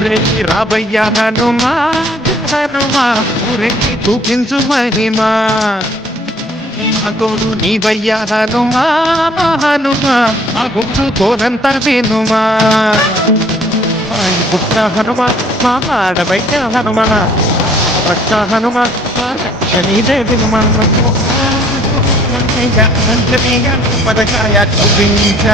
ఊరేగి రాబయ్య హనుమా హనుమా ఊరేగి చూపించు మహిమా తోడు నీవయ్య హనుమా హనుమా ఆ గుంపు కోరంత వినుమా పుట్ట హనుమ మా ఆడబయ్య హనుమ పట్ట హనుమ శనిదే వినుమా పదకాయ చూపించ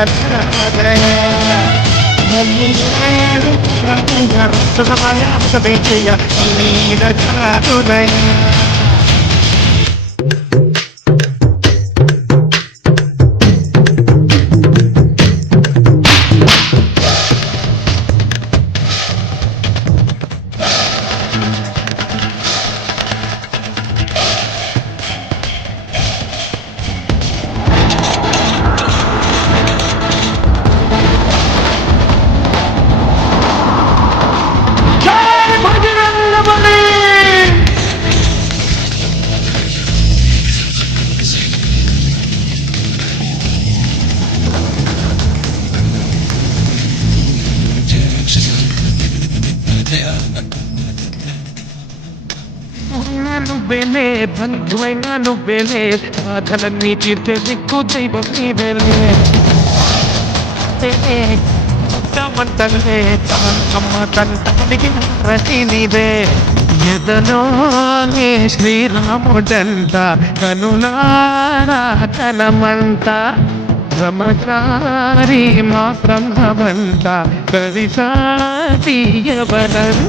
నువ్వేలే బంధువైనా నువ్వేలే బాధలన్నీ తీర్చే దిక్కు దైవం నీవేలే మంటలే అమ్మ తండ్రికి రతి నీవే ఎదలోనే శ్రీరాముడంట కనులారా కలమంట బ్రహ్మచారి మా బ్రహ్మవంత కవిసాటి ఎవరరు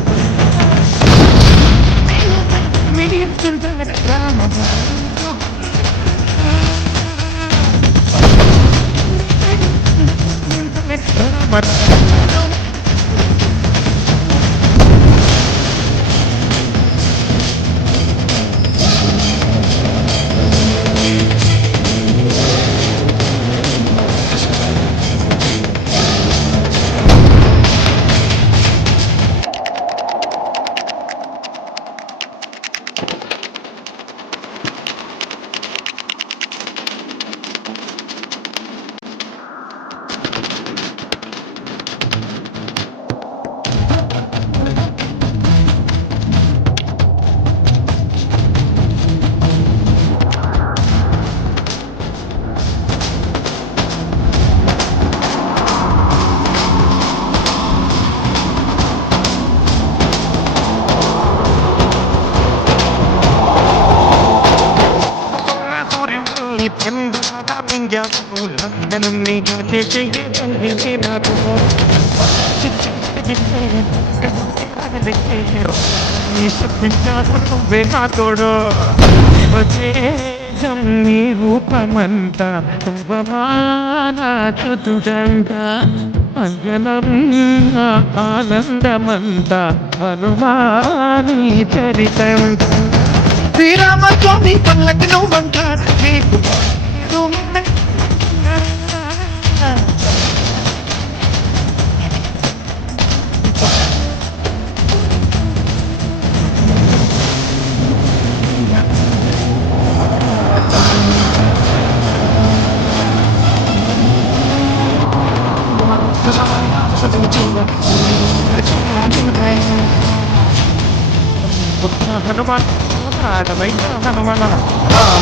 తోడు నీ రూపమంత చుతుడంట మంగళం ఆనందమంత హనుమాని చరితంట శ్రీరామస్వామి పల్లకి నువ్వంట హనుమాన్ హనుమాన్